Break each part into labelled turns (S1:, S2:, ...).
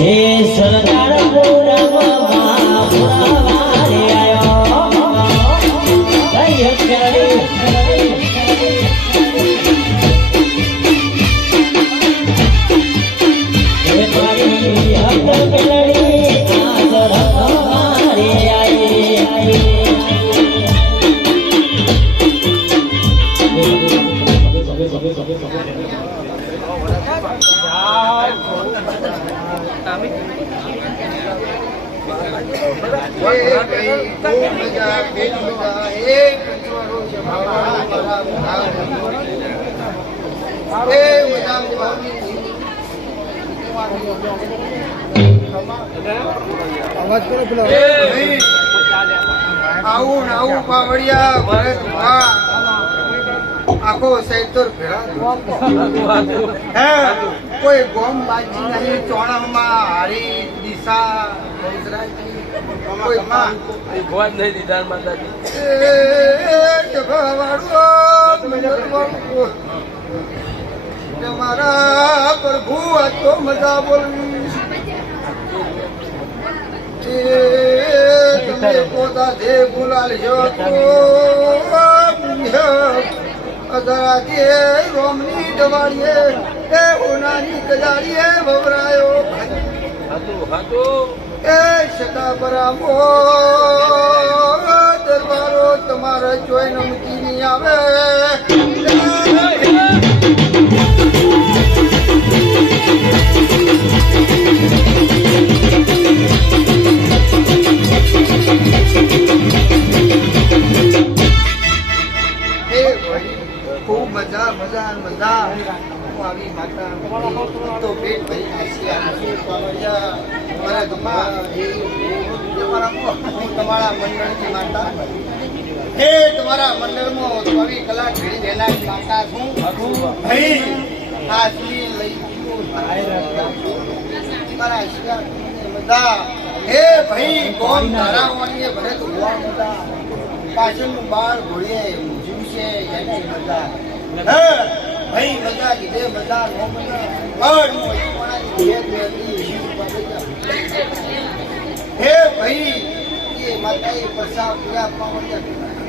S1: હે સરદાર
S2: આવું પેલો આવું પાવડિયા ભરત આખો સૈતર ભેળા હે કોઈ ગોમ બાજી નહીં ચોણામાં હારી દિશા. બહુચરાજી, કોઈ માં.
S3: ભગવાન નહીં માતાજી.
S2: પ્રભુ આ તો મજા બોલવી. તમે પોતા જે બોલાડશો તો અધરાતીએ રોમની દવાડીએ એ વવરાયો.
S3: હતું હતું
S2: એ બરાબો દરબારો તમારા જોઈને નહીં આવે. હે તમારા મંડળમાં સ્વામી કલા ઘડી રહેનારી માતા છું. ભાઈ આ શ્રી લઈ મારા શિકાર બધા. હે ભાઈ કોણ ધારાવાણીએ ભરત હોવા બધા પાછળનું બાળ ઘોડીએ જીવ છે એને બધા. હે ભાઈ બધા કીધે બધા નો શિવ પાડ્યા. હે ભાઈ એ માતાએ પ્રસાદ પૂરા પાવડિયા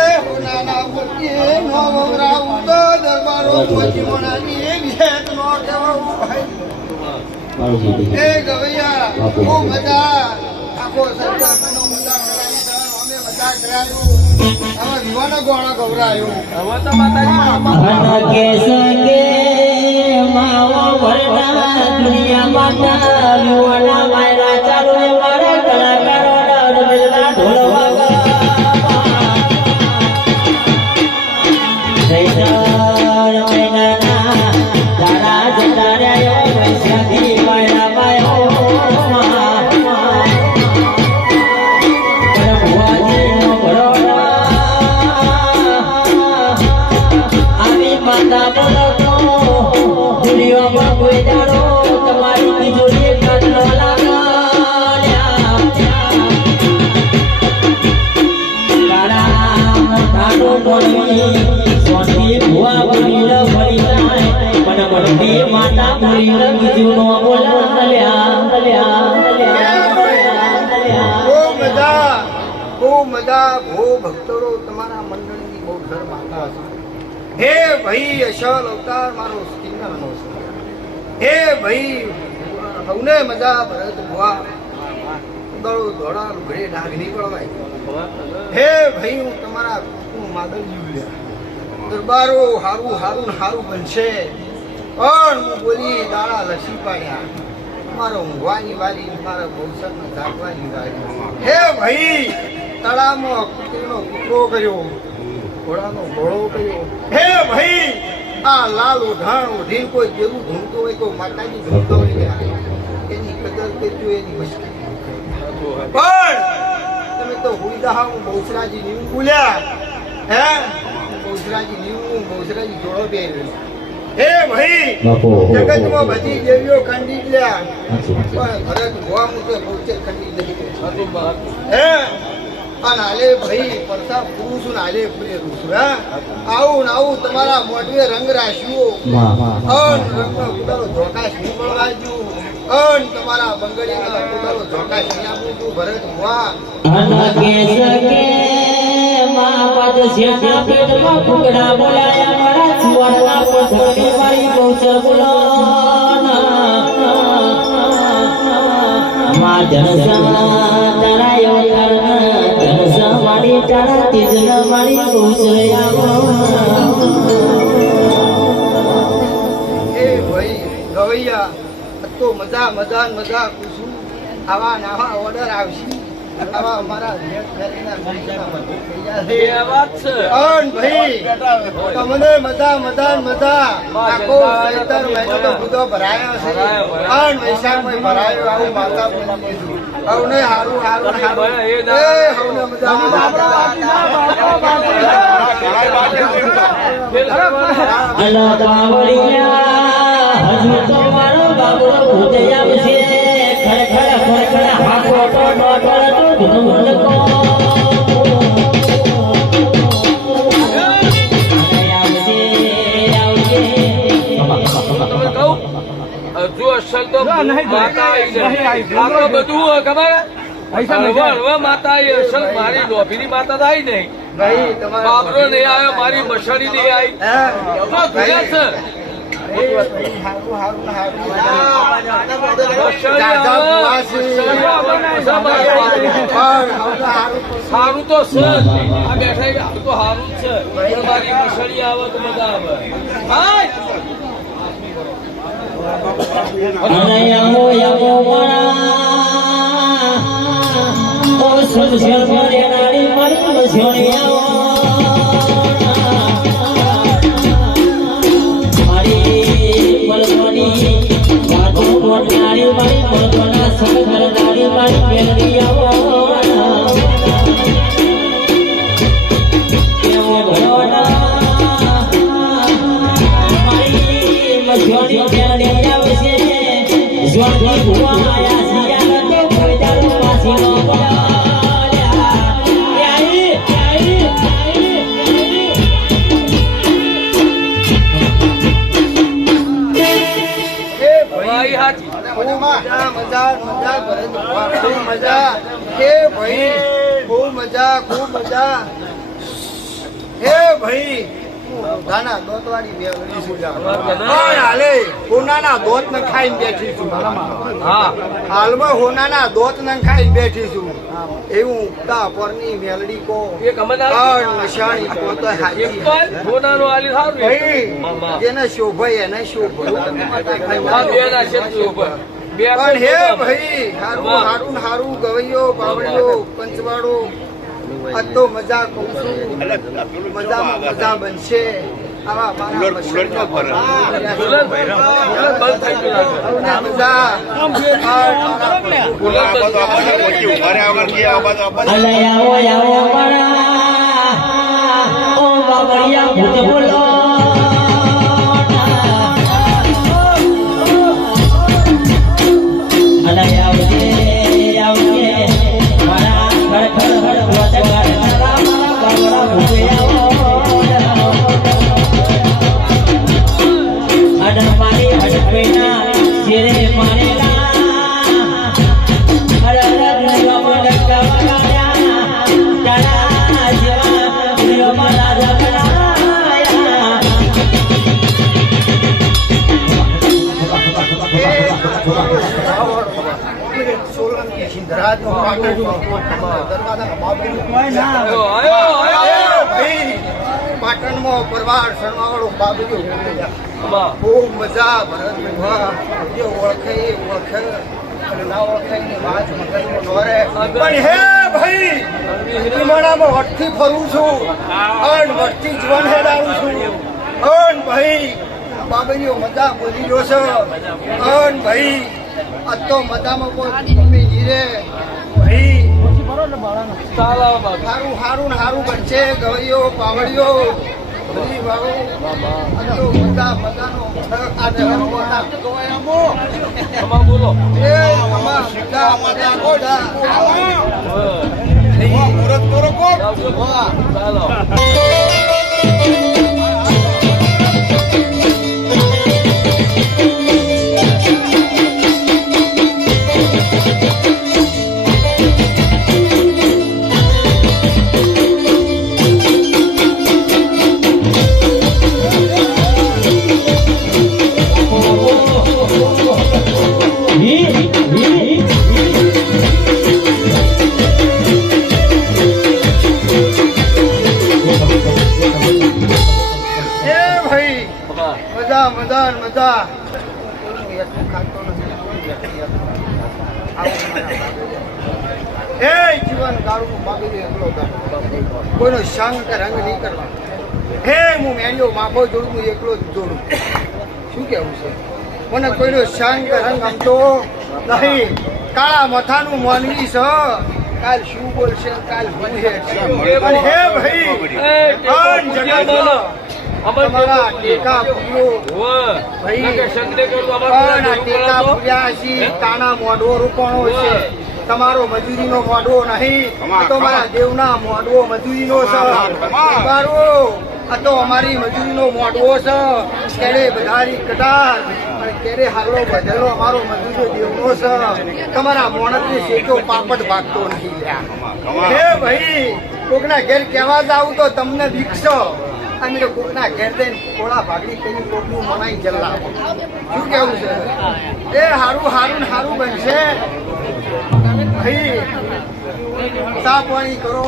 S2: ગોળા
S1: હન કે સંગે માવો ભરતા દુનિયા માતા યુવાના આવી માતા
S2: હે ભાઈ અશલ અવતાર, મારો કિન્નરનો છે. હે ભાઈ, સૌને મજા, ભરત, ભવા. દળો ધોળા ઘરે ડાઘ નહીં પડવાય. હે ભાઈ, હું તમારા હું માદલ જીવ્યા દરબારો હારું હારું હારું બનશે. પણ હું બોલી દાડા લસી પાડ્યા. મારો ઊંઘવાની વારી મારા બહુસરનો જાગવાની વારી હે ભાઈ તળામાં કૂતરીનો કૂતરો કર્યો. ઘોડાનો ઘોડો કર્યો હે ભાઈ આ લાલ ઓઢાણ ઉઢી કોઈ જેવું ધૂમતો હોય કોઈ માતાજી ધૂમતો હોય એની કદર કરજો એની મુશ્કેલ પણ તમે તો હુઈદા હું બહુચરાજી નીવું બોલ્યા હે? બહુચરાજી નીવું બહુચરાજી જોડો બે હે ભાઈ જગતમાં બધી દેવીઓ ખંડિત લ્યા. પણ ભરત ગોવા મુકે બહુચર ખંડિત નથી. હે? અને હાલે ભાઈ પડતા પુરુષ પુરેલું છું આવું આવું તમારા મોઢવે રંગ રાખ્યું. અન રંગમાં કુદારો ઝોકાશ નહીં મળવાજ્યું. અન તમારા બંગડીના કુદારો ઝોકાશ આપું. છું ભરત ભુવા
S1: અનકે સકે મા પદ શેઠના પેટમાં ફૂકડા બોલાયા મારા છુવાડના પથ્થરની મારી બહુચર બોલાના મા જનસા તારા અવતારના જનસા મારી તારા મારી
S2: આ તો મજા મજા મજા પૂછું આવા નાવા ઓર્ડર આવશે. તમને મજા મજા મજા. આખો ચૈતર મહિનો બધો ભરાયો છે. અન વૈશાખમાં ભરાયો આવું માતા બોલી હવને હારું હારું હારું. હવને મજા મજા
S1: અલા બાવળિયા હજુ તો મારો ભૂતે આવશે
S3: આવી જાય. આ તો બધું ખબર? હળવા હળવા માતા અસલ મારી લોભીની માતા થાય નહીં. બાબરો નહીં આવ્યો મારી મસળી નહીં આવી.
S2: હે?
S3: સારું તો છે આ બેઠા તો સારું જ છે. મારી મસળી આવે તો મજા આવે. હાય!
S1: મરે મલકોના સગર નાડી મારી મેલડી આવો
S2: મજા મજા હે ભાઈ ખૂબ મજા ખૂબ મજા હે ભાઈ ગાના દોતવાળી બેવડી છું જા. પણ હાલે. હોનાના દોત ન ખાઈને બેઠી છું.
S3: હા.
S2: હાલમાં હોનાના દોત ન ખાઈને બેઠી છું. એવું ઉગતા પરની મેલડી કો
S3: એક અમન આવે.
S2: પણ મશાણી કો તો
S3: એક
S2: હાજી.
S3: તો સોનાનું આલી સારું
S2: ભાઈ
S3: મામા.
S2: જેને શોભાય એને શોભાય.
S3: આ બે ના ક્ષેત્ર ઉપર. બે
S2: પણ હે ભાઈ હારું હારું હારું ગવૈયો બાવળિયો પંચવાડો આ તો મજા કહું છું. મજામાં મજા બનશે. આવા મારા મશહૂરના પાટણમાં પરવાર શરમાવાળો.
S3: માં.
S2: ખૂબ મજા ભરત જે ઓળખે એ ઓળખે ઓળખે એની વાત મગજમાં પણ હે ભાઈ હિમાડામાં વટથી ફરું છું અને વટથી જીવન હેડાવું છું અન ભાઈ, બાબરીઓ મજા બોલી રહ્યો છે અન ભાઈ આ તો મજામાં કોઈ મમ્મી જીરે ભાઈ હારું હારું ને હારું બનશે ગવૈયો પાવડિયો બધી વાળો. આ તો મજા મજાનો આ
S3: તમામ બોલો.
S2: એ અમાર મજા મજા મજા
S3: ચાલો.
S2: એ જીવન ગાળું માગી એકલો કોઈનો સંગ કે રંગ નહીં કરવાનો હે હું મેલ્યો માફો જોડું હું એકલો જ જોડું. શું કેવું છે? મને કોઈનો સંગ કે રંગ ગમતો નહીં. કાળા મથાનું માનવી છે. કાલ શું બોલશે કાલ હું હે. ભાઈ
S3: અમાર ટેકા
S2: તાના મોઢવો રૂપાણો છે. તમારો મજૂરીનો મોઢવો નહીં. આ તો મારા દેવના મોઢવો મજૂરીનો છે. મારો આ તો અમારી મજૂરીનો મોઢવો છે. ક્યારે બધારી કટાર અને ક્યારે હાલો બદલો અમારો મજૂરીનો દેવનો છે. તમારા મોણસને શેકો પાપટ ભાગતો નહીં લ્યા. હે ભાઈ કોકના ઘેર કહેવા જાવ તો તમને દીક્ષો અમે તો કોકના ઘેર જઈને કોળા ભાગડી કરી કોકનું મનાઈ જલ્લા. શું કેવું છે? એ હારું હારું ને હારું બનશે. ભાઈ ચા પાણી કરો.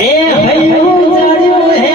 S1: એ હૈયું ચડ્યું હે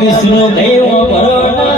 S2: విష్ణు
S1: దేవ పరోనా